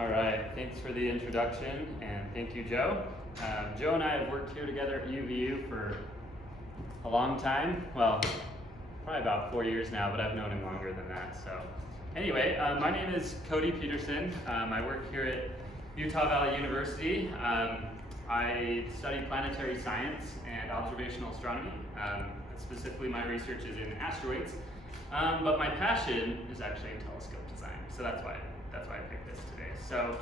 All right, thanks for the introduction, and thank you, Joe. Joe and I have worked here together at UVU for a long time. Well, probably about 4 years now, but I've known him longer than that. So anyway, my name is Cody Peterson. I work here at Utah Valley University. I study planetary science and observational astronomy. Specifically, my research is in asteroids, but my passion is actually in telescope design. So that's why I picked this today. So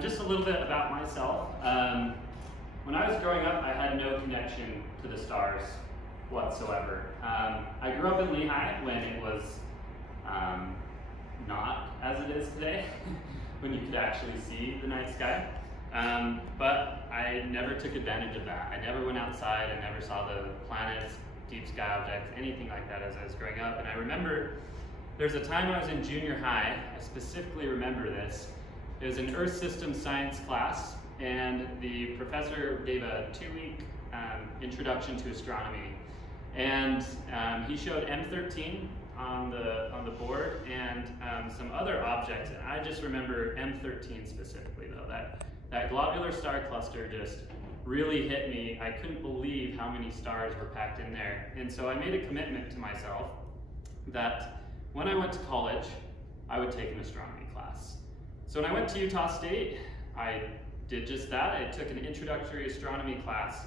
just a little bit about myself. When I was growing up, I had no connection to the stars whatsoever. I grew up in Lehigh when it was not as it is today, when you could actually see the night sky. But I never took advantage of that. I never went outside, I never saw the planets, deep sky objects, anything like that as I was growing up. And I remember there's a time I was in junior high, I specifically remember this. It was an Earth System Science class, and the professor gave a 2-week introduction to astronomy. And he showed M13 on the board and some other objects. And I just remember M13 specifically though. That globular star cluster just really hit me. I couldn't believe how many stars were packed in there. And so I made a commitment to myself that when I went to college, I would take an astronomy class. So when I went to Utah State, I did just that. I took an introductory astronomy class,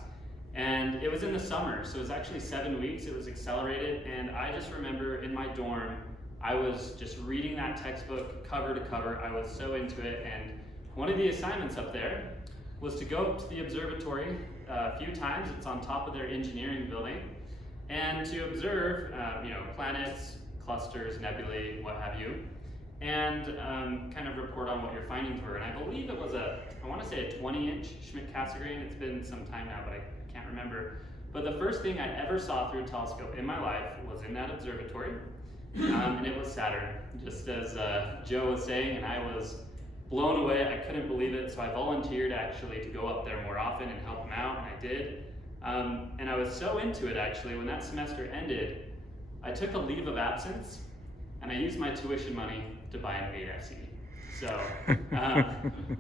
and it was in the summer, so it was actually 7 weeks. It was accelerated, and I just remember in my dorm, I was just reading that textbook cover to cover. I was so into it, and one of the assignments up there was to go to the observatory a few times. It's on top of their engineering building, and to observe planets, clusters, nebulae, what have you, and kind of report on what your findings were. And I believe it was I want to say a 20-inch Schmidt-Cassegrain. It's been some time now, but I can't remember. But the first thing I ever saw through a telescope in my life was in that observatory, and it was Saturn, just as Joe was saying, and I was blown away. I couldn't believe it, so I volunteered actually to go up there more often and help them out, and I did. And I was so into it actually, when that semester ended, I took a leave of absence, and I used my tuition money to buy an 8SE. So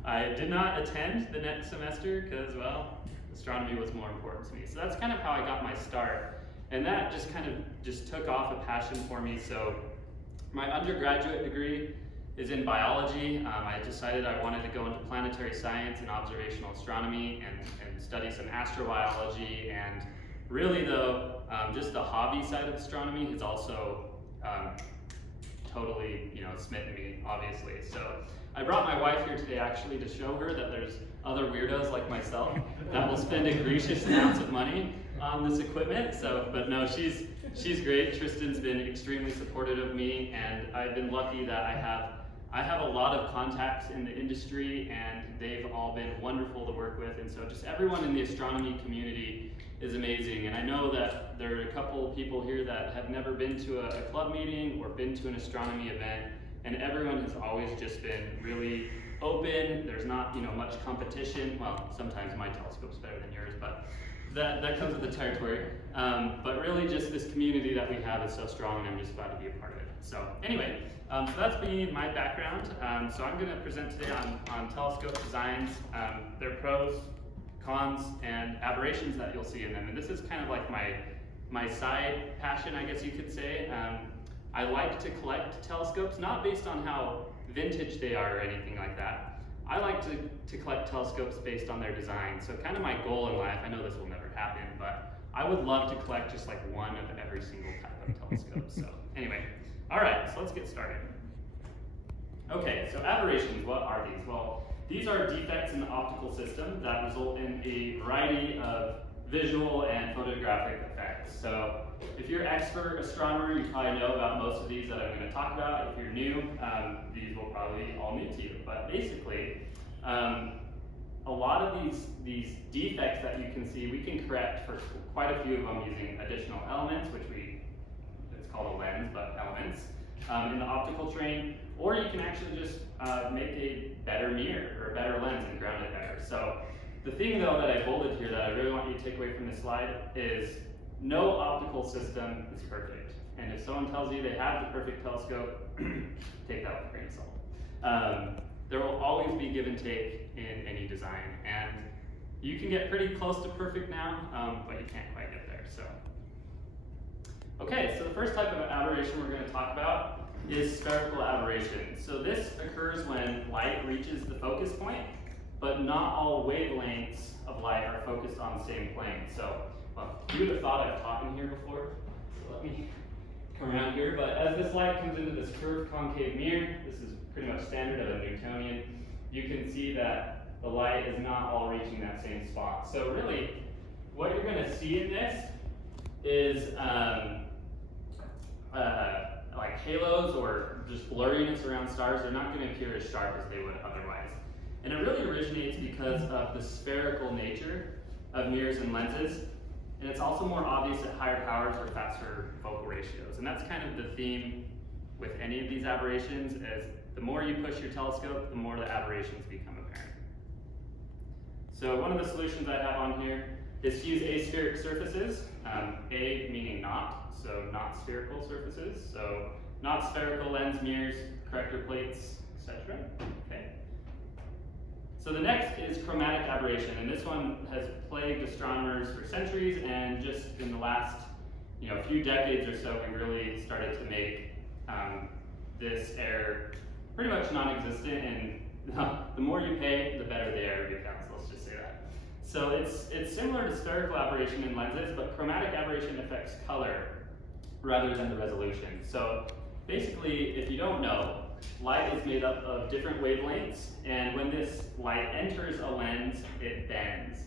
I did not attend the next semester because, well, astronomy was more important to me. So that's kind of how I got my start. And that just took off a passion for me. So my undergraduate degree is in biology. I decided I wanted to go into planetary science and observational astronomy and study some astrobiology. And really though, just the hobby side of astronomy has also totally, smitten me, obviously. So I brought my wife here today actually to show her that there's other weirdos like myself that will spend egregious amounts of money on this equipment. So, but no, she's great. Tristan's been extremely supportive of me, and I've been lucky that I have a lot of contacts in the industry, and they've all been wonderful to work with. And so just everyone in the astronomy community is amazing. And I know that there are a couple of people here that have never been to a club meeting or been to an astronomy event, and everyone has always just been really open. There's not much competition. Well, sometimes my telescope's better than yours, but that comes with the territory. But really just this community that we have is so strong, and I'm just glad to be a part of it. So anyway, so that's been my background. So I'm going to present today on telescope designs, their pros, cons, and aberrations that you'll see in them. And this is kind of like my side passion, I guess you could say. I like to collect telescopes, not based on how vintage they are or anything like that. I like to collect telescopes based on their design. So kind of my goal in life, I know this will never happen, but I would love to collect just like one of every single type of telescope. So anyway, all right, so let's get started. Okay, so aberrations, what are these? Well, these are defects in the optical system that result in a variety of visual and photographic effects. So if you're an expert astronomer, you probably know about most of these that I'm going to talk about. If you're new, these will probably be all new to you. But basically, a lot of these defects that you can see, we can correct for quite a few of them using additional elements, which it's called a lens, but elements, in the optical train. Or you can actually just make a better mirror or a better lens and ground it better. So the thing though that I bolded here that I really want you to take away from this slide is no optical system is perfect. And if someone tells you they have the perfect telescope, take that with a grain of salt. there will always be give and take in any design. And you can get pretty close to perfect now, but you can't quite get there. So, okay, so the first type of aberration we're going to talk about is spherical aberration. So this occurs when light reaches the focus point, but not all wavelengths of light are focused on the same plane. So, well, you would have thought I've taught in here before, so let me come around here. But as this light comes into this curved concave mirror, this is pretty much standard of a Newtonian, you can see that the light is not all reaching that same spot. So really, what you're going to see in this is like halos or just blurriness around stars. They're not going to appear as sharp as they would otherwise. And it really originates because of the spherical nature of mirrors and lenses. And it's also more obvious at higher powers or faster focal ratios. And that's kind of the theme with any of these aberrations, as the more you push your telescope, the more the aberrations become apparent. So one of the solutions I have on here is to use aspheric surfaces, A meaning not, so not spherical surfaces, so not spherical lens mirrors, corrector plates, etc. Okay. So the next is chromatic aberration, and this one has plagued astronomers for centuries, and just in the last few decades or so, we really started to make this error pretty much non-existent, and the more you pay, the better the error becomes, let's just say that. So it's similar to spherical aberration in lenses, but chromatic aberration affects color rather than the resolution. So basically, if you don't know, light is made up of different wavelengths, and when this light enters a lens, it bends.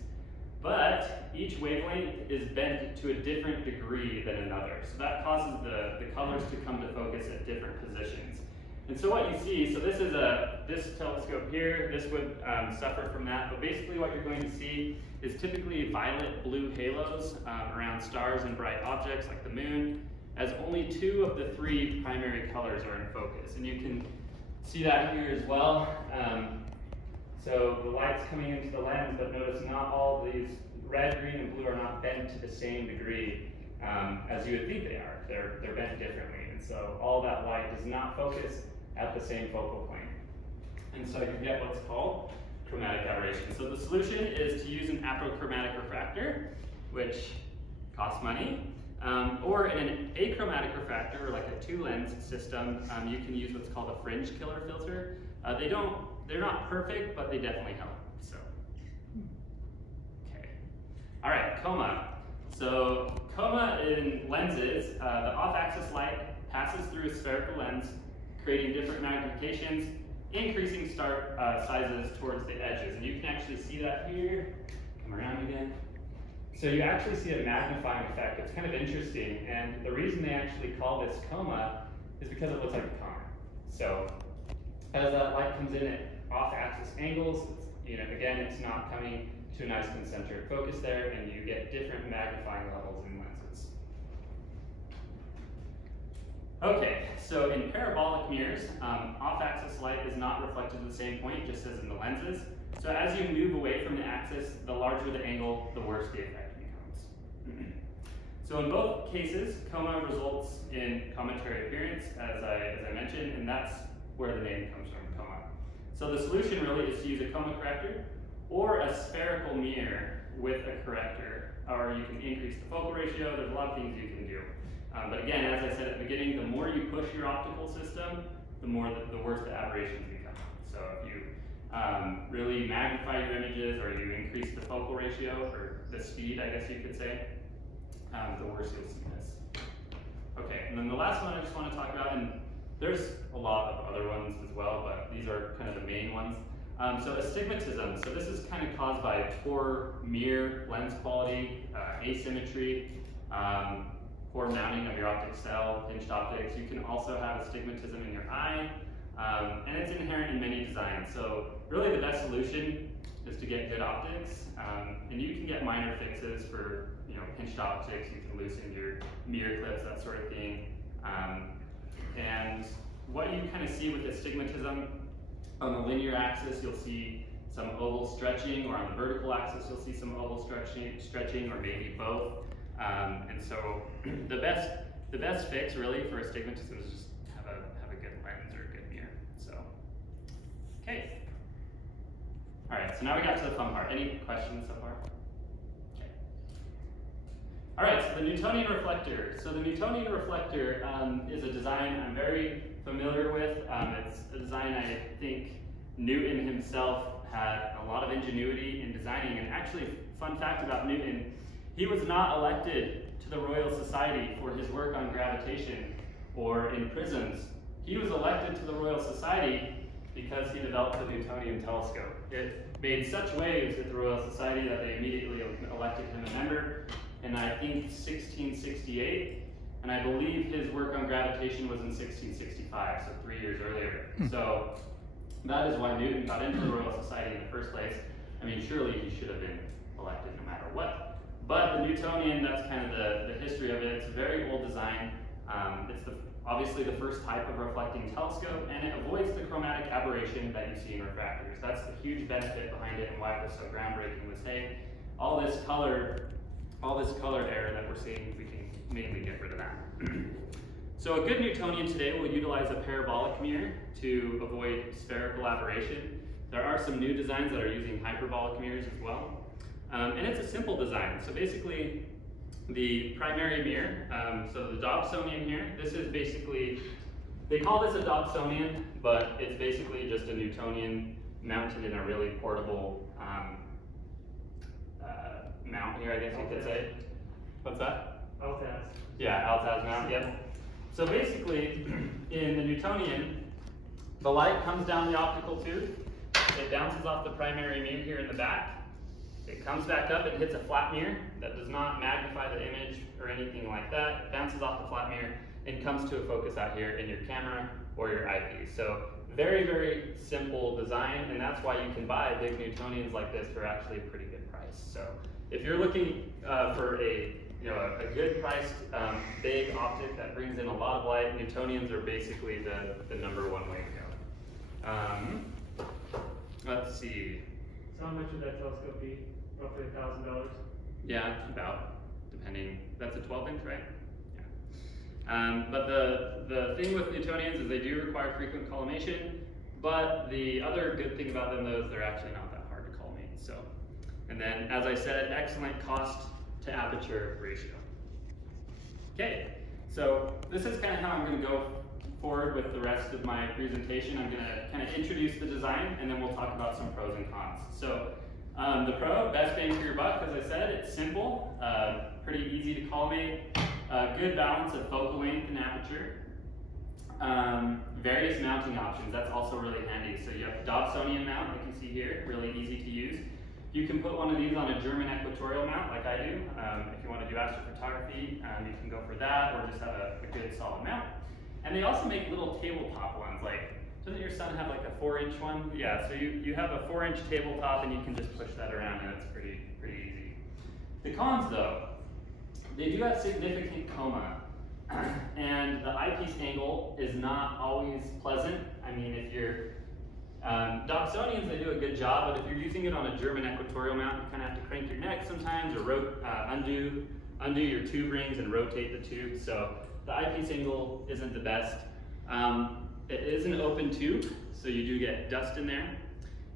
But each wavelength is bent to a different degree than another. So that causes the colors to come to focus at different positions. And so what you see, so this is this telescope here, this would suffer from that, but basically what you're going to see is typically violet-blue halos around stars and bright objects like the moon, as only 2 of the 3 primary colors are in focus. And you can see that here as well. So the light's coming into the lens, but notice not all these red, green, and blue are not bent to the same degree as you would think they are. They're bent differently. And so all that light does not focus at the same focal plane. And so you get what's called chromatic aberration. So the solution is to use an apochromatic refractor, which costs money. Or in an achromatic refractor, or like a 2-lens system, you can use what's called a fringe killer filter. They're not perfect, but they definitely help. So, okay. All right, coma. So coma in lenses, the off-axis light passes through a spherical lens, creating different magnifications, increasing star sizes towards the edges. And you can actually see that here. Come around again. So you actually see a magnifying effect. It's kind of interesting, and the reason they actually call this coma is because it looks like a comet. So as that light comes in at off-axis angles, again, it's not coming to a nice concentric focus there, and you get different magnifying levels in lenses. Okay, so in parabolic mirrors, off-axis light is not reflected at the same point, just as in the lenses. So as you move away from the axis, the larger the angle, the worse the effect becomes. So in both cases, coma results in cometary appearance, as I mentioned, and that's where the name comes from, coma. So the solution really is to use a coma corrector or a spherical mirror with a corrector, or you can increase the focal ratio. There's a lot of things you can do. But again, as I said at the beginning, the more you push your optical system, the worse the aberrations become. So if you really magnify your images, or you increase the focal ratio, or the speed, I guess you could say, the worse you'll see this. Okay, and then the last one I just want to talk about, and there's a lot of other ones as well, but these are kind of the main ones. So astigmatism. So this is kind of caused by poor mirror lens quality, asymmetry, poor mounting of your optic cell, pinched optics. You can also have astigmatism in your eye, and it's inherent in many designs. So really the best solution is to get good optics, and you can get minor fixes for pinched optics. You can loosen your mirror clips, that sort of thing. And what you kind of see with astigmatism, on the linear axis you'll see some oval stretching, or on the vertical axis you'll see some oval stretching, or maybe both. And so the best fix really for astigmatism is just have a good lens or a good mirror. So, okay. so now we got to the fun part. Any questions so far? Okay. All right, so the Newtonian reflector. So the Newtonian reflector is a design I'm very familiar with. It's a design I think Newton himself had a lot of ingenuity in designing. And actually, fun fact about Newton, he was not elected to the Royal Society for his work on gravitation or in prisms. He was elected to the Royal Society because he developed the Newtonian telescope. It made such waves at the Royal Society that they immediately elected him a member in, I think, 1668. And I believe his work on gravitation was in 1665, so 3 years earlier. So that is why Newton got into the Royal Society in the first place. I mean, surely he should have been elected no matter what. But the Newtonian, that's kind of the history of it. It's a very old design. It's obviously the first type of reflecting telescope, and it avoids the chromatic aberration that you see in refractors. That's the huge benefit behind it and why it was so groundbreaking was, hey, all this color error that we're seeing, we can mainly get rid of that. So a good Newtonian today will utilize a parabolic mirror to avoid spherical aberration. There are some new designs that are using hyperbolic mirrors as well. And it's a simple design. So basically, the primary mirror, so the Dobsonian here, this is basically, they call this a Dobsonian, but it's basically just a Newtonian mounted in a really portable mount here, I guess you could say. What's that? Altaz. Yeah, Altaz mount, yep. So basically, in the Newtonian, the light comes down the optical tube, it bounces off the primary mirror here in the back, it comes back up and hits a flat mirror that does not magnify the image or anything like that. It bounces off the flat mirror and comes to a focus out here in your camera or your eyepiece. So very, very simple design, and that's why you can buy big Newtonians like this for actually a pretty good price. So if you're looking for a good priced big optic that brings in a lot of light, Newtonians are basically the number one way to go. Let's see. So how much would that telescope be? Roughly $1,000? Yeah, about, depending. That's a 12-inch, right? Yeah. But the thing with Newtonians is they do require frequent collimation, but the other good thing about them, though, is they're actually not that hard to collimate. So, and then, as I said, excellent cost to aperture ratio. Okay, so this is kind of how I'm going to go forward with the rest of my presentation. I'm going to kind of introduce the design, and then we'll talk about some pros and cons. So the pro, best bang for your buck, as I said, it's simple, pretty easy to collimate, good balance of focal length and aperture, various mounting options, that's also really handy. So you have the Dobsonian mount, like you see here, really easy to use. You can put one of these on a German equatorial mount, like I do. If you want to do astrophotography, you can go for that, or just have a good solid mount. And they also make little tabletop ones, like, doesn't your son have like a 4-inch one? Yeah, so you have a 4-inch tabletop and you can just push that around and it's pretty easy. The cons though, they do have significant coma. And the eyepiece angle is not always pleasant. I mean, if you're, Dobsonians, they do a good job, but if you're using it on a German equatorial mount, you kind of have to crank your neck sometimes or undo your tube rings and rotate the tube. So the eyepiece angle isn't the best. It is an open tube, so you do get dust in there,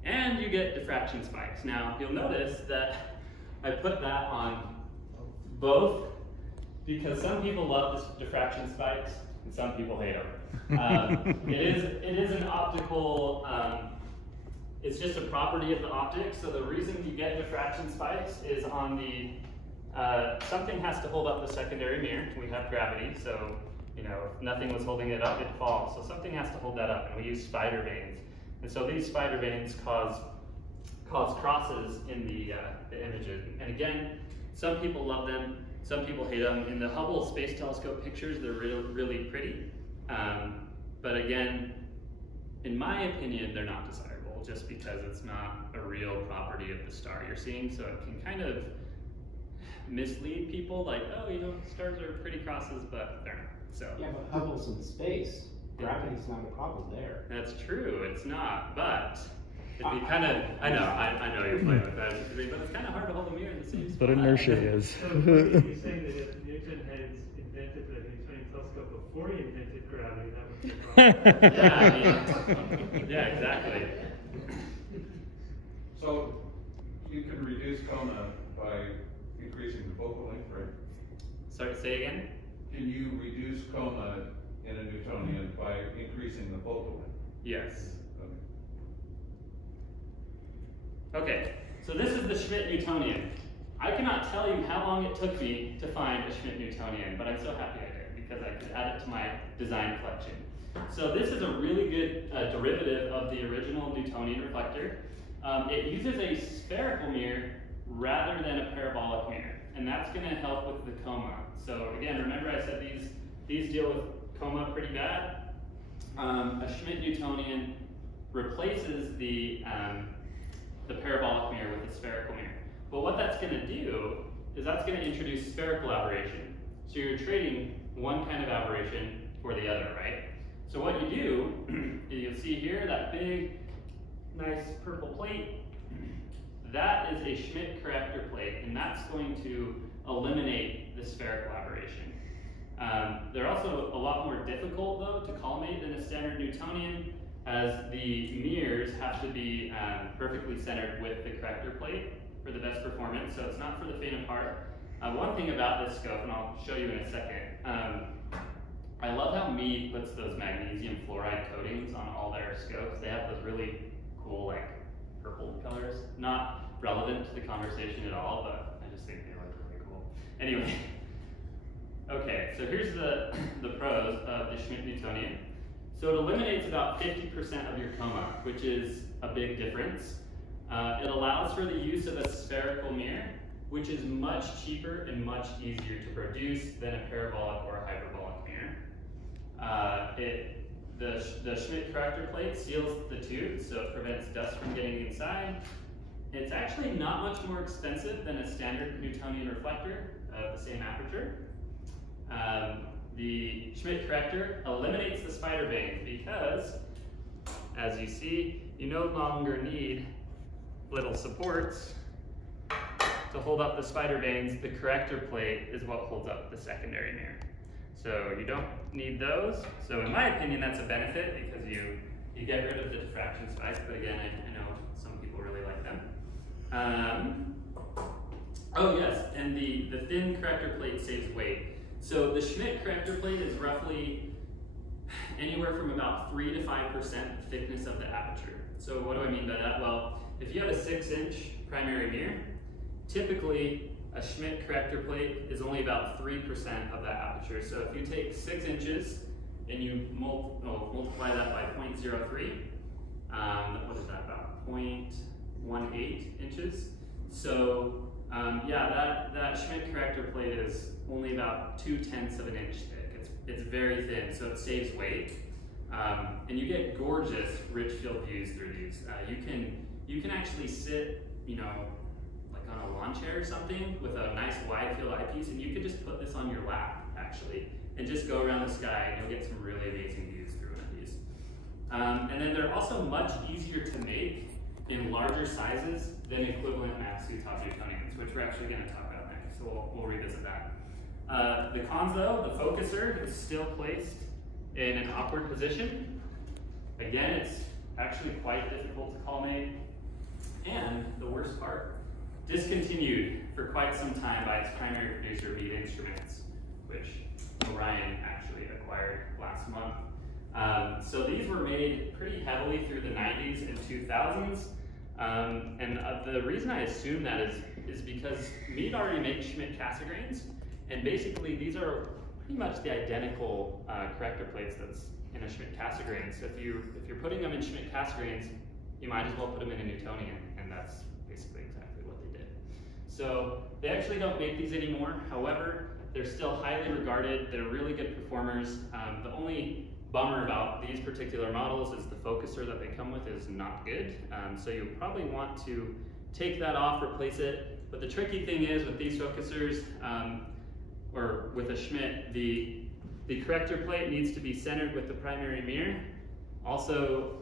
and you get diffraction spikes. Now, you'll notice that I put that on both because some people love the diffraction spikes and some people hate them. It is an optical, it's just a property of the optic, so the reason you get diffraction spikes is on the, something has to hold up the secondary mirror. We have gravity, so if nothing was holding it up, it'd fall. So something has to hold that up, and we use spider vanes. And so these spider vanes cause crosses in the images. And again, some people love them, some people hate them. In the Hubble Space Telescope pictures, they're really pretty. But again, in my opinion, they're not desirable just because it's not a real property of the star you're seeing. So it can kind of mislead people, like, oh, stars are pretty crosses, but they're not. So yeah, but Hubble's in space. Gravity's not a problem there. That's true, it's not, but it'd be kind of, I know you're playing with that, but it's kind of hard to hold a mirror in the same spot. But inertia is. So you're saying that if Newton had invented the Newtonian telescope before he invented gravity, that would be a problem? Yeah, yeah, exactly. So you can reduce coma by increasing the focal length, right? Sorry, say again? Can you reduce coma in a Newtonian by increasing the focal length? Yes. Okay. Okay, so this is the Schmidt-Newtonian. I cannot tell you how long it took me to find a Schmidt-Newtonian, but I'm so happy I did because I could add it to my design collection. So this is a really good derivative of the original Newtonian reflector. It uses a spherical mirror rather than a parabolic mirror, and that's going to help with the coma. So again, remember I said these deal with coma pretty bad. A Schmidt-Newtonian replaces the parabolic mirror with a spherical mirror. But what that's going to do is that's going to introduce spherical aberration. So you're trading one kind of aberration for the other, right? So what you do, you'll see here that big, nice purple plate. That is a Schmidt corrector plate, and that's going to eliminate the spherical aberration. They're also a lot more difficult, though, to collimate than a standard Newtonian, as the mirrors have to be perfectly centered with the corrector plate for the best performance, so it's not for the faint of heart. One thing about this scope, and I'll show you in a second, I love how Meade puts those magnesium fluoride coatings on all their scopes. They have those really cool, like, purple colors. Not relevant to the conversation at all, but I just think they look really cool. Anyway, okay, so here's the pros of the Schmidt-Newtonian. So it eliminates about 50% of your coma, which is a big difference. It allows for the use of a spherical mirror, which is much cheaper and much easier to produce than a parabolic or a hyperbolic mirror. The Schmidt corrector plate seals the tube, so it prevents dust from getting inside. It's actually not much more expensive than a standard Newtonian reflector of the same aperture. The Schmidt corrector eliminates the spider veins because, as you see, you no longer need little supports to hold up the spider vanes. The corrector plate is what holds up the secondary mirror. So you don't need those. So in my opinion, that's a benefit because you get rid of the diffraction spikes, but again, I know some people really like them. Oh yes, and the thin corrector plate saves weight. So the Schmidt corrector plate is roughly anywhere from about 3 to 5% the thickness of the aperture. So what do I mean by that? Well, if you have a 6-inch primary mirror, typically a Schmidt corrector plate is only about 3% of that aperture. So if you take 6 inches and you multiply that by 0.03, what is that, about 0.18 inches? So yeah, that Schmidt corrector plate is only about 0.2 of an inch thick. It's very thin, so it saves weight. And you get gorgeous rich field views through these. You can actually sit, you know, like on a lawn chair or something with a nice wide field eyepiece, and you could just put this on your lap, actually, and just go around the sky, and you'll get some really amazing views through one of these. And then they're also much easier to make in larger sizes than equivalent Maxu top Newtonians, which we're actually going to talk about next, so we'll revisit that. The cons, though, the focuser is still placed in an awkward position. Again, it's actually quite difficult to collimate. And the worst part, discontinued for quite some time by its primary producer, Meade Instruments, which Orion actually acquired last month. So these were made pretty heavily through the 90s and 2000s. And the reason I assume that is because Meade already makes Schmidt Cassegrains, and basically these are pretty much the identical corrector plates that's in a Schmidt Cassegrain. So if you're putting them in Schmidt Cassegrains, you might as well put them in a Newtonian, and that's basically exactly what they did. So they actually don't make these anymore. However, they're still highly regarded. They're really good performers. The only bummer about these particular models is the focuser that they come with is not good. So you'll probably want to take that off, replace it. But the tricky thing is with these focusers, or with a Schmidt, the corrector plate needs to be centered with the primary mirror. Also,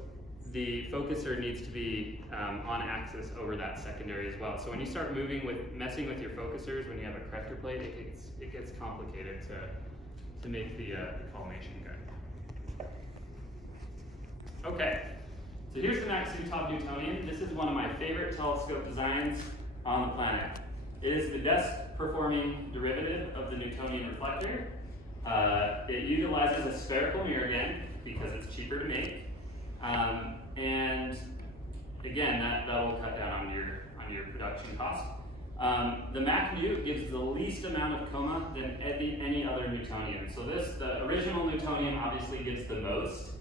the focuser needs to be on axis over that secondary as well. So when you start messing with your focusers, when you have a corrector plate, it gets complicated to make the collimation good. Okay, So here's the Max-Sutov Newtonian. This is one of my favorite telescope designs on the planet. It is the best performing derivative of the Newtonian reflector. It utilizes a spherical mirror again because it's cheaper to make. And again, that will cut down on your production cost. The Mac-Newt gives the least amount of coma than any other Newtonian. So the original Newtonian obviously gives the most.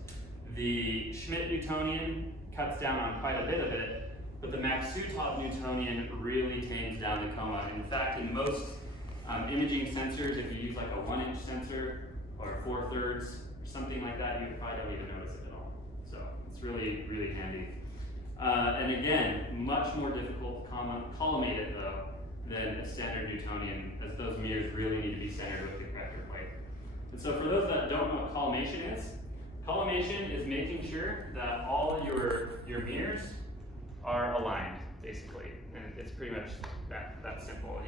The Schmidt-Newtonian cuts down on quite a bit of it, but the Max-Sutov Newtonian really tames down the coma. In fact, in most imaging sensors, if you use like a 1-inch sensor or a 4/3 or something like that, you probably don't even notice it at all. So it's really, really handy. And again, much more difficult to collimate it though than a standard Newtonian, as those mirrors really need to be centered with the corrector plate. And so for those that don't know what collimation is making sure that all your mirrors are aligned, basically. And it's pretty much that simple.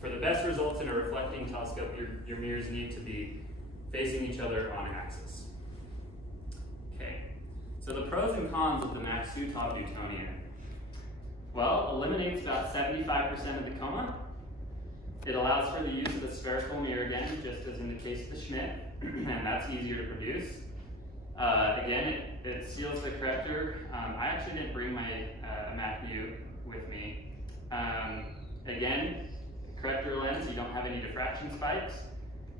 For the best results in a reflecting telescope, your mirrors need to be facing each other on axis. Okay, so the pros and cons of the Max-Sutov Newtonian. Well, eliminates about 75% of the coma. It allows for the use of the spherical mirror again, just as in the case of the Schmidt, and that's easier to produce. Again, it seals the corrector. I actually didn't bring my Mac-Newt with me. Again, corrector lens, you don't have any diffraction spikes.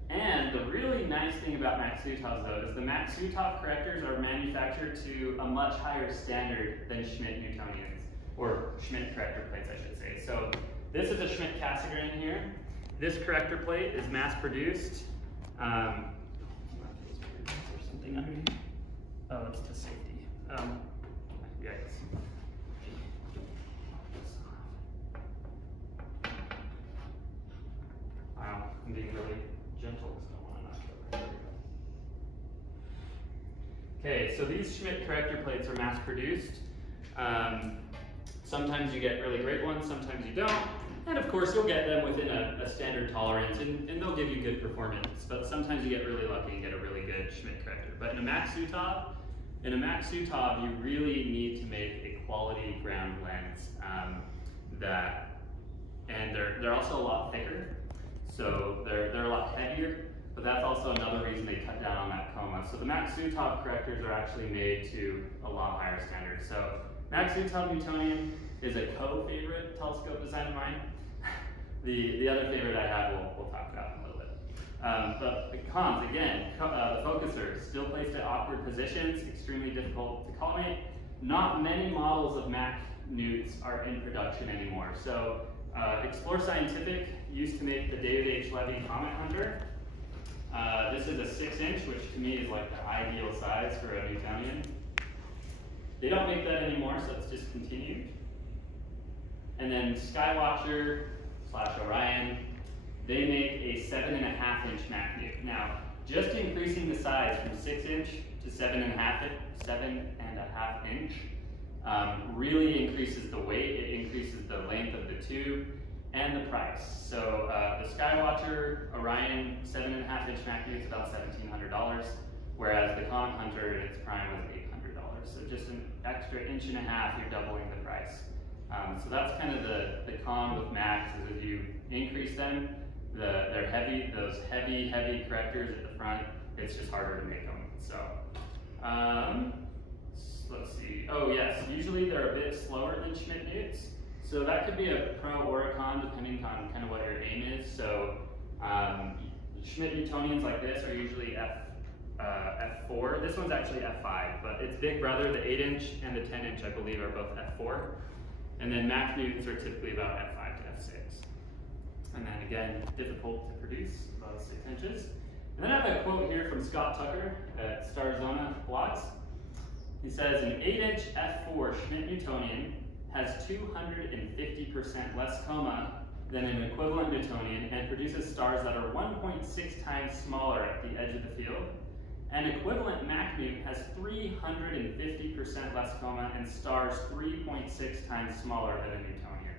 And the really nice thing about Max-Sutovs though is the Max-Sutov correctors are manufactured to a much higher standard than Schmidt Newtonians, or Schmidt corrector plates, I should say. So this is a Schmidt Cassegrain here. This corrector plate is mass produced. Something under here. Oh, it's to safety. Yikes. Wow, I'm being really gentle, so I want to knock it over. Okay, so these Schmidt corrector plates are mass produced. Sometimes you get really great ones, sometimes you don't. And of course, you'll get them within a standard tolerance, and they'll give you good performance. But sometimes you get really lucky and get a really good Schmidt corrector. But in a Max-Sutov, you really need to make a quality ground lens and they're also a lot thicker, so they're a lot heavier. But that's also another reason they cut down on that coma. So the Max-Sutov correctors are actually made to a lot higher standards. So Max-Sutov Newtonian is a co-favorite telescope design of mine. The other favorite I have we'll talk about in a little bit. But the cons, again, the focuser, still placed at awkward positions, extremely difficult to collimate. Not many models of Mac-Newts are in production anymore. So Explore Scientific used to make the David H. Levy Comet Hunter. This is a 6-inch, which to me is like the ideal size for a Newtonian. They don't make that anymore, so it's discontinued. And then Skywatcher / Orion, they make a 7.5-inch Mac-Newt. Now, just increasing the size from 6-inch to 7.5 inch really increases the weight, it increases the length of the tube, and the price. So the Skywatcher Orion 7.5-inch Mac-Newt is about $1,700, whereas the Comet Hunter in its prime was $800. So just an extra 1.5 inches, you're doubling the price. So that's kind of the con with Macs, is as you increase them, they're heavy, those heavy correctors at the front, it's just harder to make them. So let's see. Oh yes, usually they're a bit slower than Schmidt-Newts. So that could be a pro or a con depending on kind of what your aim is. So Schmidt-Newtonians like this are usually F4. This one's actually F5, but its big brother, the 8-inch and the 10-inch, I believe, are both F4. And then Mac-Newtons are typically about F5 to F6. And then again, difficult to produce, about 6 inches. And then I have a quote here from Scott Tucker at Starzona Blogs. He says, an 8-inch F4 Schmidt-Newtonian has 250% less coma than an equivalent Newtonian and produces stars that are 1.6 times smaller at the edge of the field. An equivalent Mac-Newt has 350% less coma and stars 3.6 times smaller than a Newtonian.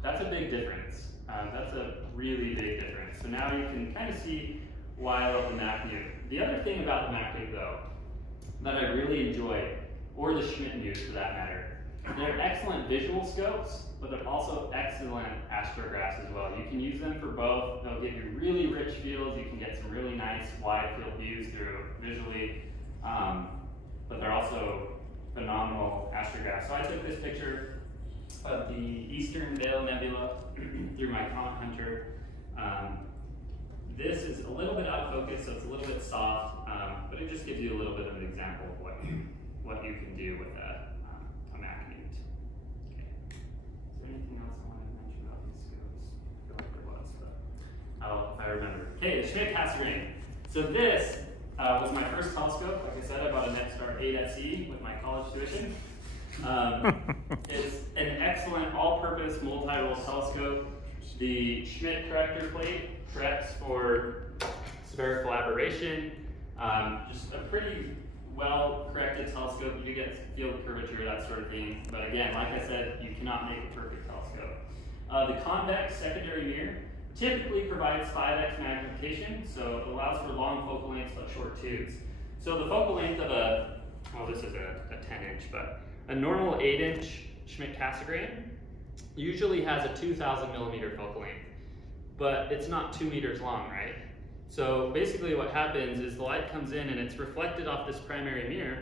That's a big difference. That's a really big difference. So now you can kind of see why I love the Mac-Newt. The other thing about the Mac-Newt though, that I really enjoy or the Schmidt Muse for that matter. They're excellent visual scopes, but they're also excellent astrographs as well. You can use them for both. They'll give you really rich fields. You can get some really nice wide field views through visually, but they're also phenomenal astrographs. So I took this picture of the Eastern Veil Nebula through my Comet Hunter. This is a little bit out of focus, so it's a little bit soft, but it just gives you a little bit of an example of what you can do with a MAC unit. Okay. Is there anything else I wanted to mention about these scopes? I feel like there was, but if I remember. Okay, the Schmidt-Cassegrain. So this was my first telescope. Like I said, I bought a Nexstar 8SE with my college tuition. It's an excellent all-purpose multi-role telescope. The Schmidt corrector plate corrects for spherical aberration. Just a pretty well-corrected telescope. You do get field curvature, that sort of thing. But again, like I said, you cannot make a perfect telescope. The convex secondary mirror typically provides 5x magnification, so it allows for long focal lengths but short tubes. So the focal length of this is a 10-inch, but a normal 8-inch Schmidt-Cassegrain usually has a 2,000 millimeter focal length, but it's not 2 meters long, right? So basically what happens is the light comes in and it's reflected off this primary mirror,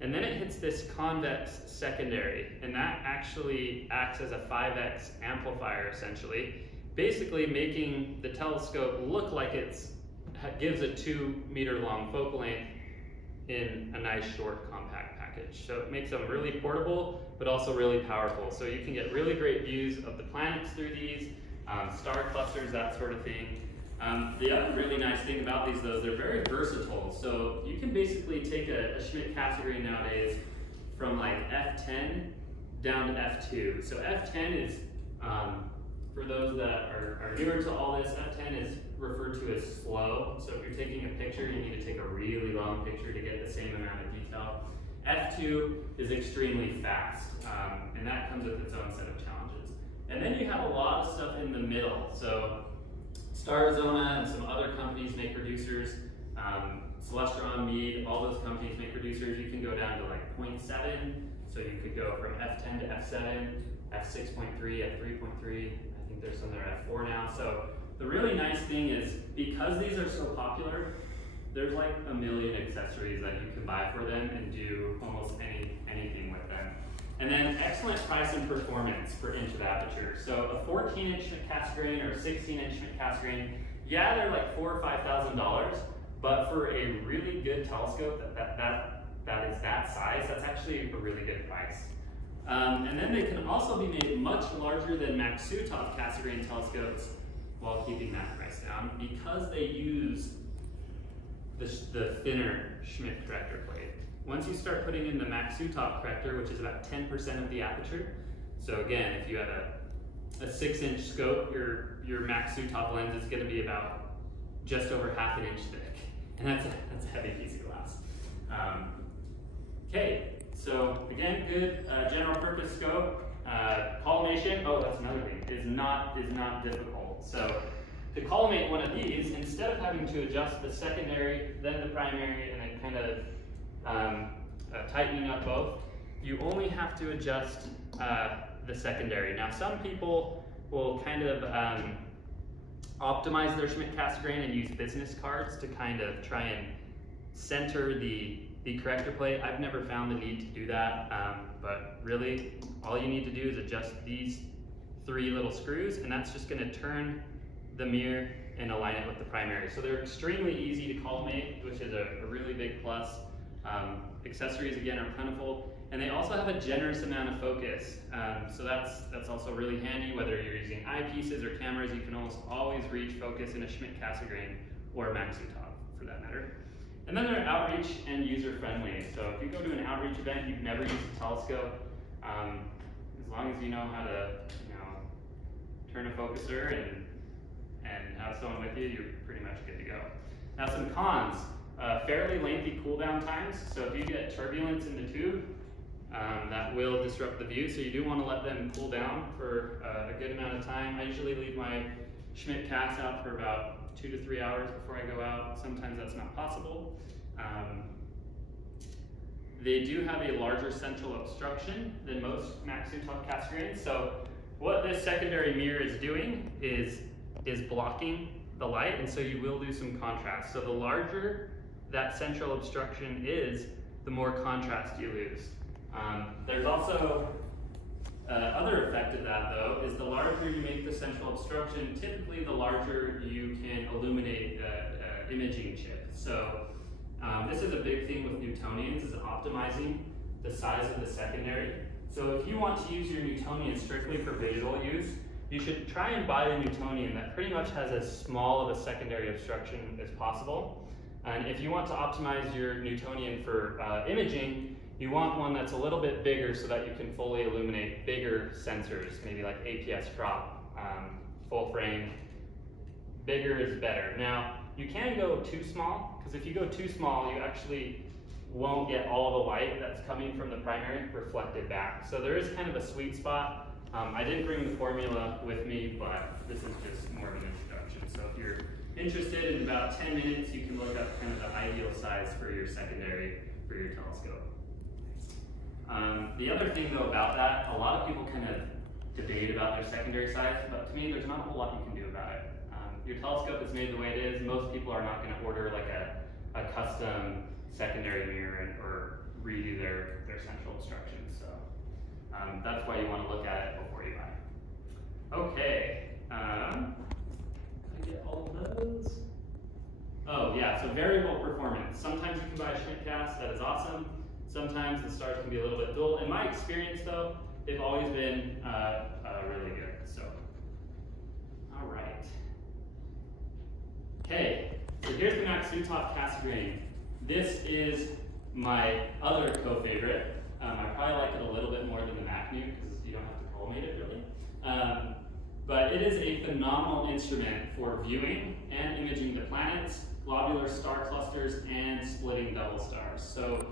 and then it hits this convex secondary, and that actually acts as a 5x amplifier essentially, basically making the telescope look like it gives a 2 meter long focal length in a nice short compact package. So it makes them really portable, but also really powerful. So you can get really great views of the planets through these, star clusters, that sort of thing. The other really nice thing about these though, they're very versatile. So you can basically take a Schmidt-Cassegrain nowadays from like F10 down to F2. So F10 is, for those that are newer to all this, F10 is referred to as slow. So if you're taking a picture, you need to take a really long picture to get the same amount of detail. F2 is extremely fast, and that comes with its own set of challenges. And then you have a lot of stuff in the middle. So Starzona and some other companies make reducers. Celestron, Meade, all those companies make reducers. You can go down to like 0.7. So you could go from F10 to F7, F6.3, F3.3. I think there's some that are at 4 now. So the really nice thing is, because these are so popular, there's like a million accessories that you can buy for them and do almost anything with them. And then excellent price and performance per inch of aperture. So a 14-inch Schmidt-Cassegrain or a 16-inch Schmidt-Cassegrain, yeah, they're like $4,000 or $5,000, but for a really good telescope that is that size, that's actually a really good price. And then they can also be made much larger than Max-Sutov Cassegrain telescopes while keeping that price down, because they use the thinner Schmidt corrector plate. Once you start putting in the Max-Sutov corrector, which is about 10% of the aperture, so again, if you have a 6-inch scope, your Max-Sutov lens is going to be about just over ½ an inch thick, and that's a heavy piece of glass. Okay, so again, good general purpose scope. Collimation, oh, that's another thing, is not difficult. So to collimate one of these, instead of having to adjust the secondary, then the primary, and then kind of tightening up both, you only have to adjust the secondary. Now, some people will kind of optimize their Schmidt-Cassegrain and use business cards to kind of try and center the corrector plate. I've never found the need to do that, but really all you need to do is adjust these 3 little screws, and that's just going to turn the mirror and align it with the primary. So they're extremely easy to collimate, which is a really big plus. Accessories again are plentiful, and they also have a generous amount of focus. So that's also really handy. Whether you're using eyepieces or cameras, you can almost always reach focus in a Schmidt-Cassegrain or a Max-Sutov for that matter. And then they're outreach and user-friendly. So if you go to an outreach event, you've never used a telescope, as long as you know how to, turn a focuser and have someone with you, you're pretty much good to go. Now some cons, fairly lengthy cool down times. So if you get turbulence in the tube, that will disrupt the view. So you do want to let them cool down for a good amount of time. I usually leave my Schmidt-Cass out for about 2 to 3 hours before I go out. Sometimes that's not possible. they do have a larger central obstruction than most Mac Sutov Cassegrains. So what this secondary mirror is doing is blocking the light, and so you will lose some contrast. So the larger that central obstruction is, the more contrast you lose. There's also other effect of that, though, is the larger you make the central obstruction, typically the larger you can illuminate the imaging chip. So this is a big thing with Newtonians, is optimizing the size of the secondary. So if you want to use your Newtonian strictly for visual use, you should try and buy a Newtonian that pretty much has as small of a secondary obstruction as possible. And if you want to optimize your Newtonian for imaging, you want one that's a little bit bigger so that you can fully illuminate bigger sensors, maybe like APS crop, full frame. Bigger is better. Now, you can go too small, because if you go too small, you actually won't get all the light that's coming from the primary reflected back. So there is kind of a sweet spot. I didn't bring the formula with me, but this is just more of an introduction. So if you're interested, in about 10 minutes, you can look up kind of the ideal size for your secondary for your telescope. The other thing though about that, a lot of people kind of debate about their secondary size, but to me there's not a whole lot you can do about it. Your telescope is made the way it is. Most people are not going to order like a custom secondary mirror or redo their central obstruction. So that's why you want to look at it before you buy it. Okay. Did I get all of those? Oh yeah, so variable performance. Sometimes you can buy a Schmidt cast, that is awesome. Sometimes the stars can be a little bit dull. In my experience though, they've always been really good. So, all right. Okay, so here's the Mac Sutov Cassegrain. This is my other co-favorite. I probably like it a little bit more than the Mac New because you don't have to collimate it really. But it is a phenomenal instrument for viewing and imaging the planets, globular star clusters, and splitting double stars. So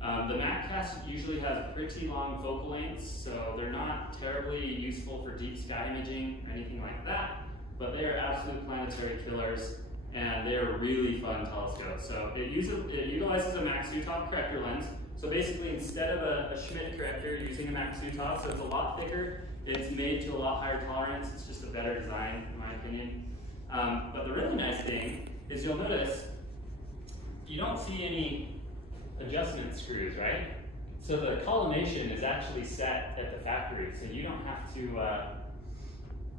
the Mac cast usually has pretty long focal lengths, so they're not terribly useful for deep sky imaging or anything like that, but they are absolute planetary killers, and they are really fun telescopes. So it utilizes a Mac Sutov corrector lens. So basically, instead of a Schmidt corrector, you're using a Mac Sutov, so it's a lot thicker. It's made to a lot higher tolerance. It's just a better design, in my opinion. But the really nice thing is you'll notice you don't see any adjustment screws, right? So the collimation is actually set at the factory, so you don't have to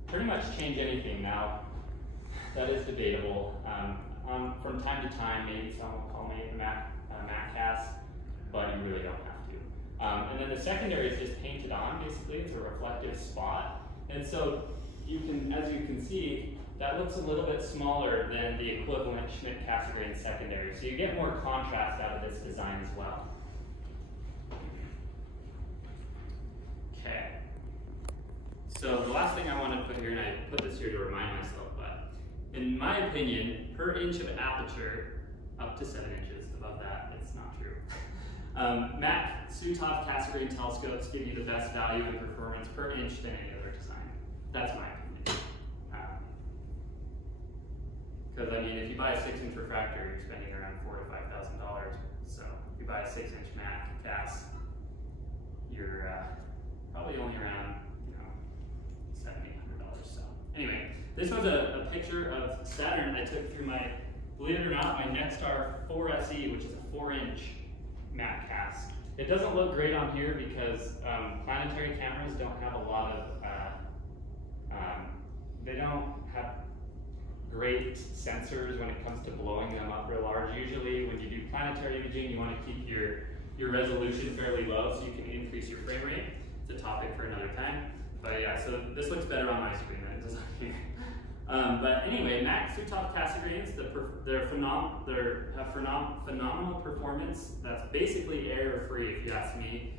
pretty much change anything. Now, that is debatable. From time to time, maybe someone will collimate the Mac cast, but you really don't have to. And then the secondary is just painted on, basically. It's a reflective spot. And so you can, as you can see, that looks a little bit smaller than the equivalent Schmidt Cassegrain secondary. So you get more contrast out of this design as well. Okay. So the last thing I want to put here, and I put this here to remind myself, but in my opinion, per inch of aperture, up to 7 inches. Above that, it's not true. Mac Sutov Cassegrain telescopes give you the best value and performance per inch than any other design. That's my opinion. Because I mean, if you buy a 6-inch refractor, you're spending around $4,000 to $5,000. So if you buy a 6-inch Mac cast, you're probably only around $700, $800. So anyway, this was a picture of Saturn I took through my, believe it or not, my Nexstar 4SE, which is a 4-inch Mac cast. It doesn't look great on here because planetary cameras don't have a lot of, they don't have great sensors when it comes to blowing them up real large. Usually when you do planetary imaging, you want to keep your resolution fairly low so you can increase your frame rate. It's a topic for another time. But yeah, so this looks better on my screen than it does on here. But anyway, Mac Sutov Cassegrains, they have phenomenal performance. That's basically error-free, if you ask me.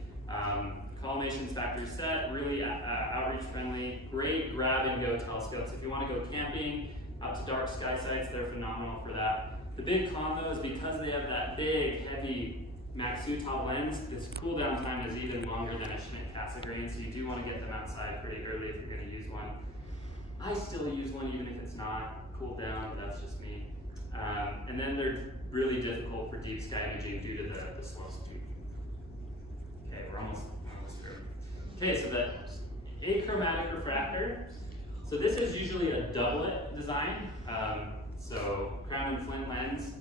Collimation's factory set, really outreach friendly, great grab-and-go telescopes. If you want to go camping, out to dark sky sites, they're phenomenal for that. The big con though is because they have that big, heavy Mac Sutov lens, this cool down time is even longer than a Schmidt Cassegrain, so you do want to get them outside pretty early if you're going to use one. I still use one even if it's not cooled down, but that's just me. And then they're really difficult for deep sky imaging due to the slow streak. Okay, we're almost through. Okay, so the achromatic refractor. So this is usually a doublet design. So crown and flint lens,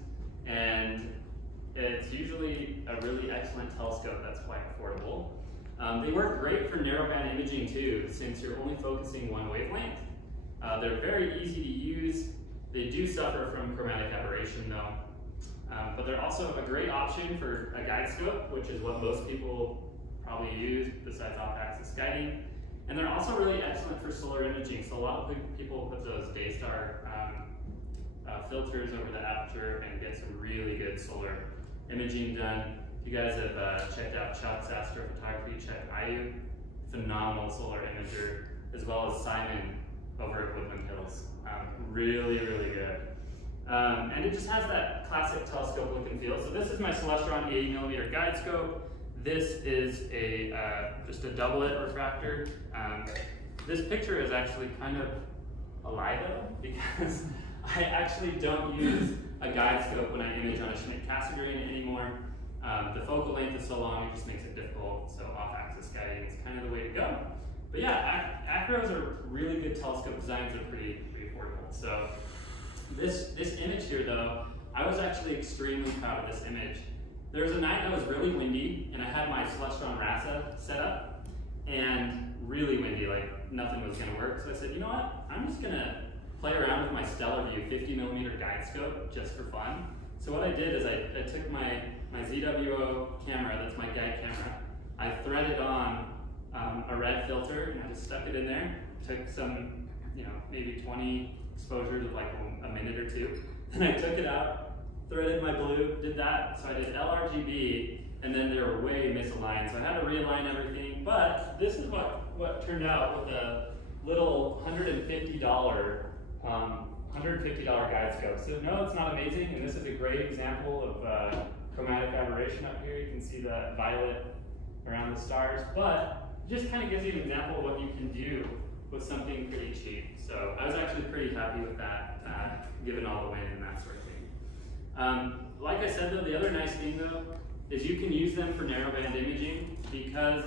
and it's usually a really excellent telescope that's quite affordable. They work great for narrowband imaging too, since you're only focusing one wavelength. They're very easy to use. They do suffer from chromatic aberration though. But they're also a great option for a guide scope, which is what most people probably use besides off-axis guiding. And they're also really excellent for solar imaging. So a lot of people put those Daystar filters over the aperture and get some really good solar imaging done. If you guys have checked out Chuck's astrophotography, check IU, phenomenal solar imager, as well as Simon over at Woodland Hills. Really, really good. And it just has that classic telescope look and feel. So this is my Celestron 80mm guide scope. This is just a doublet refractor. This picture is actually kind of a lie though, because I actually don't use a guide scope when I image on a Schmidt-Cassegrain anymore. The focal length is so long, it just makes it difficult. So off-axis guiding is kind of the way to go. But yeah, acros are really good telescope designs. Are pretty affordable. So this image here though, I was actually extremely proud of this image. There was a night that was really windy, and I had my Celestron RASA set up, and really windy, like nothing was gonna work. So I said, you know what? I'm just gonna play around with my Stellarvue 50mm guide scope just for fun. So what I did is I took my ZWO camera, that's my guide camera, I threaded on a red filter, and I just stuck it in there, took some, maybe 20 exposures of like a minute or two. Then I took it out, threaded my blue, did that. So I did LRGB, and then they were way misaligned. So I had to realign everything, but this is what turned out with a little $150 guide scope. So no, it's not amazing, and this is a great example of chromatic aberration up here. You can see the violet around the stars, but it just kind of gives you an example of what you can do with something pretty cheap. So I was actually pretty happy with that, given all the wind and that sort of thing. Like I said though, the other nice thing though, is you can use them for narrowband imaging because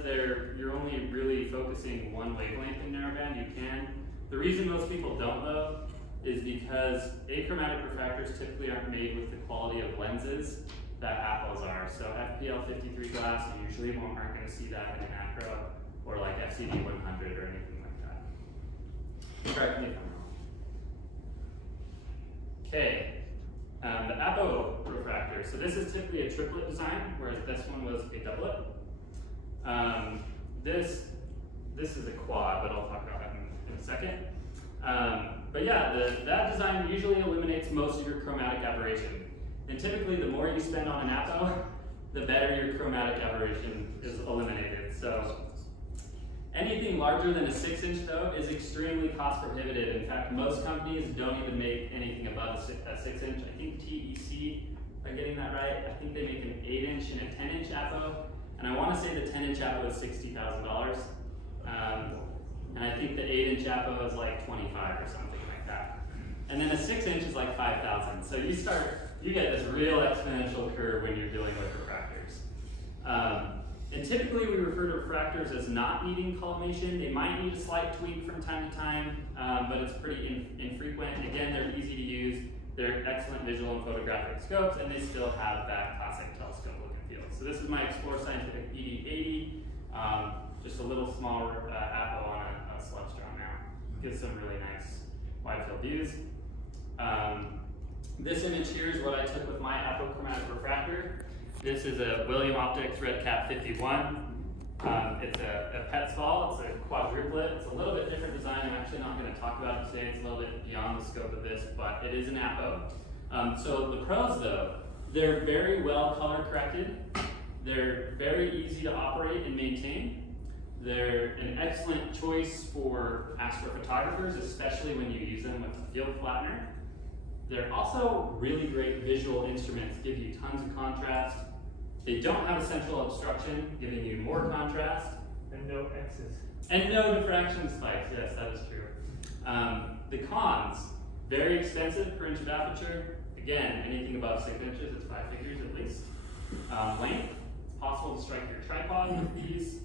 you're only really focusing one wavelength in narrowband. You can. The reason most people don't though, is because achromatic refractors typically aren't made with the quality of lenses that apples are. So FPL 53 glass, you usually aren't going to see that in an acro, or like FCD 100 or anything like that. Correct me if I'm wrong. Okay, the Apo refractor. So this is typically a triplet design, whereas this one was a doublet. This is a quad, but I'll talk about that in a second. But yeah, that design usually eliminates most of your chromatic aberration. And typically, the more you spend on an Apo, the better your chromatic aberration is eliminated. So anything larger than a 6-inch though is extremely cost prohibitive. In fact, most companies don't even make anything above a 6-inch. I think TEC, if I'm getting that right, I think they make an 8-inch and a 10-inch Apo. And I want to say the 10-inch Apo is $60,000. And I think the 8-inch Apo is like 25 or something like that. And then a 6-inch is like 5,000. So you get this real exponential curve when you're dealing with refractors. And typically we refer to refractors as not needing collimation. They might need a slight tweak from time to time, but it's pretty infrequent. Again, they're easy to use. They're excellent visual and photographic scopes, and they still have that classic telescope look and feel. So this is my Explore Scientific ED80. Just a little smaller Apo on a Celestron now. Gives some really nice wide field views. This image here is what I took with my apochromatic refractor. This is a William Optics Red Cap 51. It's a Petzval, it's a quadruplet. It's a little bit different design. I'm actually not going to talk about it today. It's a little bit beyond the scope of this, but it is an Apo. So the pros though, they're very well color corrected. They're very easy to operate and maintain. They're an excellent choice for astrophotographers, especially when you use them with a field flattener. They're also really great visual instruments, give you tons of contrast. They don't have a central obstruction, giving you more contrast. And no X's. And no diffraction spikes, yes, that is true. The cons, very expensive per inch of aperture. Again, anything above 6 inches, it's 5 figures at least. Length, possible to strike your tripod with these.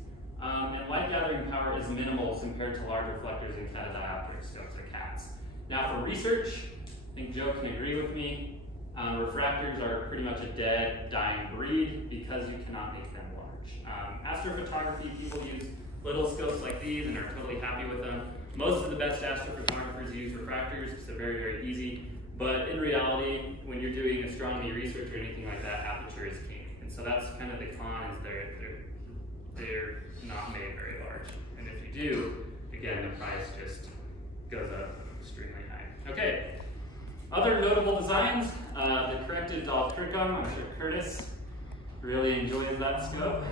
And light gathering power is minimal compared to large reflectors and catadioptric scopes like CATs. Now for research, I think Joe can agree with me. Refractors are pretty much a dead, dying breed because you cannot make them large. Astrophotography, people use little scopes like these and are totally happy with them. Most of the best astrophotographers use refractors because they're very, very easy. But in reality, when you're doing astronomy research or anything like that, aperture is king. And so that's kind of the con, is they're not made very large. And if you do, again, the price just goes up extremely high. Okay, other notable designs, the corrected Dalkricum. I'm sure Curtis really enjoys that scope.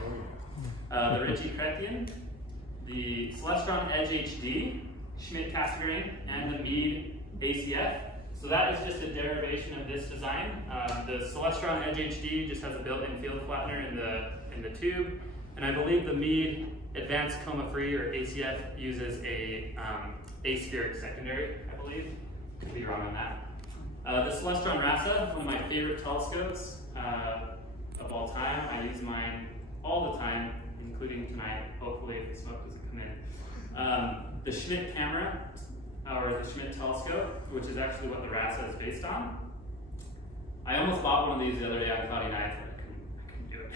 The Ritchie Cretian, the Celestron Edge HD, Schmidt Cassegrain, and the Meade ACF. So that is just a derivation of this design. The Celestron Edge HD just has a built-in field flattener in the tube, and I believe the Meade Advanced Coma Free, or ACF, uses a aspheric secondary, I believe. Could be wrong on that. The Celestron Rasa, one of my favorite telescopes of all time. I use mine all the time, including tonight, hopefully, if the smoke doesn't come in. The Schmidt camera, or the Schmidt telescope, which is actually what the Rasa is based on. I almost bought one of these the other day on cloudy nights, but I couldn't do it.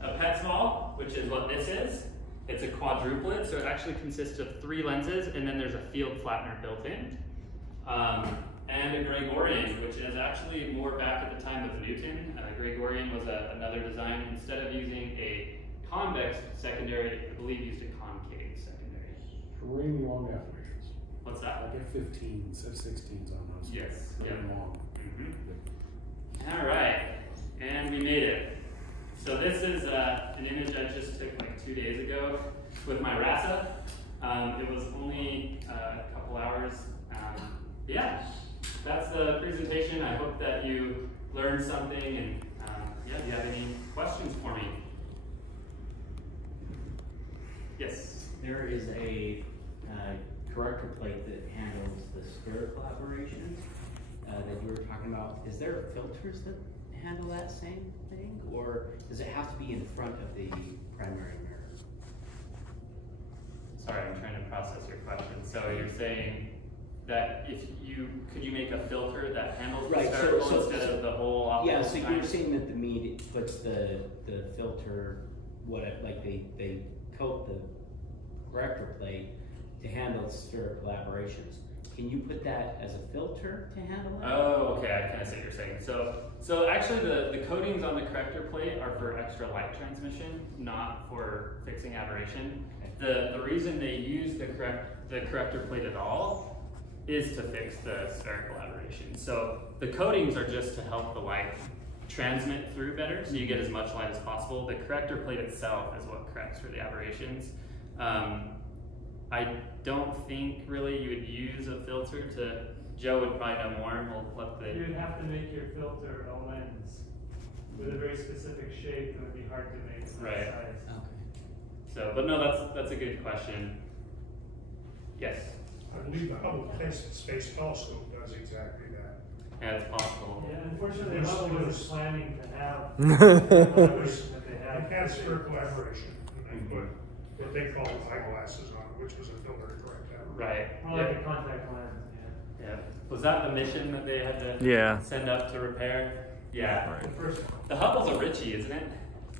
A Petzval, which is what this is. It's a quadruplet, so it actually consists of 3 lenses, and then there's a field flattener built in. And a Gregorian, which is actually more back at the time of Newton. Gregorian was another design. Instead of using a convex secondary, I believe used a concave secondary. Extremely long aberrations. What's that? Like a 15s, F16s on those. Yes. Very long. All right, and we made it. So this is an image I just took like 2 days ago with my Rasa. It was only a couple hours. Yeah, that's the presentation. I hope that you learned something, and yeah, do you have any questions for me? Yes? There is a corrector plate that handles the spherical aberrations that you were talking about. Is there filters that handle that same thing, or does it have to be in front of the primary mirror? Sorry, I'm trying to process your question. So you're saying that could you make a filter that handles the spherical instead of the whole optical? Yeah, so you're saying that the Meade puts the filter, they coat the corrector plate to handle spherical aberrations. Can you put that as a filter to handle that? Oh, okay, I kind of see what you're saying. So actually the coatings on the corrector plate are for extra light transmission, not for fixing aberration. The reason they use the corrector plate at all is to fix the spherical aberration. So the coatings are just to help the light transmit through better, so you get as much light as possible. The corrector plate itself is what corrects for the aberrations. I don't think really you would use a filter to, Joe would probably know more, and we'll let the... You'd have to make your filter a lens with a very specific shape that would be hard to make that Right. size. Okay. So, but no, that's a good question. Yes? I believe the Hubble Space Telescope does exactly that. Yeah, it's possible. Yeah, unfortunately, Yes, Hubble it was was. planning to have It was, that they it had. had spherical aberration, and they put what they call eyeglasses on it, which was a filter to correct that. Right. More like a contact lens, yeah. Yeah. Was that the mission that they had to send up to repair? Yeah. The first one. The Hubble's a Ritchie, isn't it?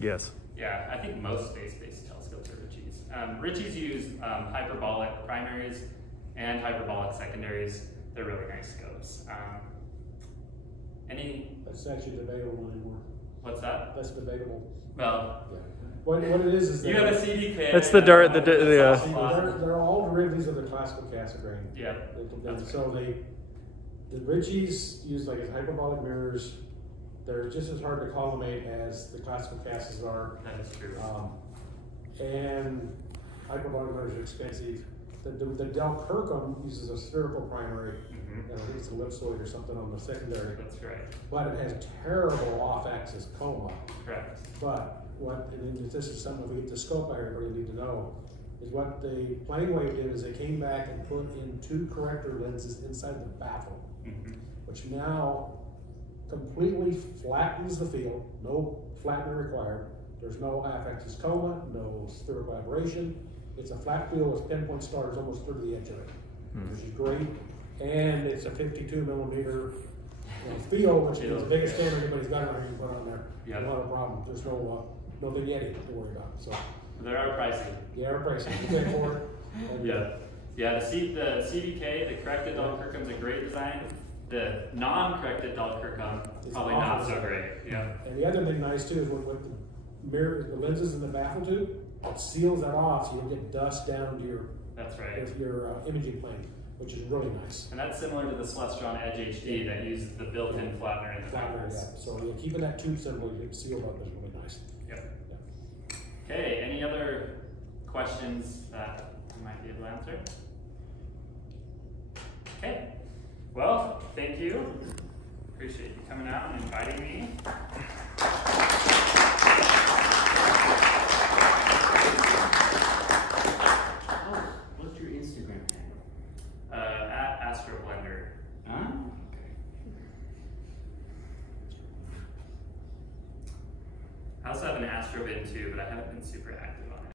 Yes. Yeah, I think most space-based telescopes are Ritchies. Ritchies use hyperbolic primaries and hyperbolic secondaries. They're really nice scopes. That's actually debatable anymore. What's that? That's debatable. Well, Yeah. What it is you that have a CDK. That's the see, they're all derivatives of the classical Cassegrain. Yeah. That's So the Ritchies use like hyperbolic mirrors. They're just as hard to collimate as the classical Casses are. That is true. And hyperbolic mirrors are expensive. The Dalkricum uses a spherical primary, and I think it's a ellipsoid or something on the secondary. That's right. But it has terrible off-axis coma. Correct. But and this is something we get the scope I really need to know, is what the Planewave did is they came back and put in 2 corrector lenses inside the baffle, which now completely flattens the field, no flattener required, There's no half-axis coma, no spherical aberration. It's a flat feel with pinpoint stars almost through to the edge of it, which is great. And it's a 52 millimeter feel, which is the biggest camera anybody's got around here you put on there. Yep. Not a problem. There's no vignette to worry about. So There are pricing. yeah, our pricing. You pay for it. And, Yeah, the CDK, the corrected Dahlkirkham's a great design. The non-corrected Dahlkirkham, It's probably awful not so design. great. Yeah. And the other thing nice too is with the mirror, the lenses in the baffle tube, it seals that off so you don't get dust down to That's right. your imaging plane, which is really nice. And that's similar to the Celestron Edge HD that uses the built-in flattener in the Flattener, backwards. yeah. So yeah, keeping that tube symbol sealed up is really nice. Yep. Yeah. Okay, any other questions that you might be able to answer? Okay, well, thank you. Appreciate you coming out and inviting me. Oh, what's your Instagram handle? At Astro Blender. Huh? I also have an Astro Bin too, but I haven't been super active on it.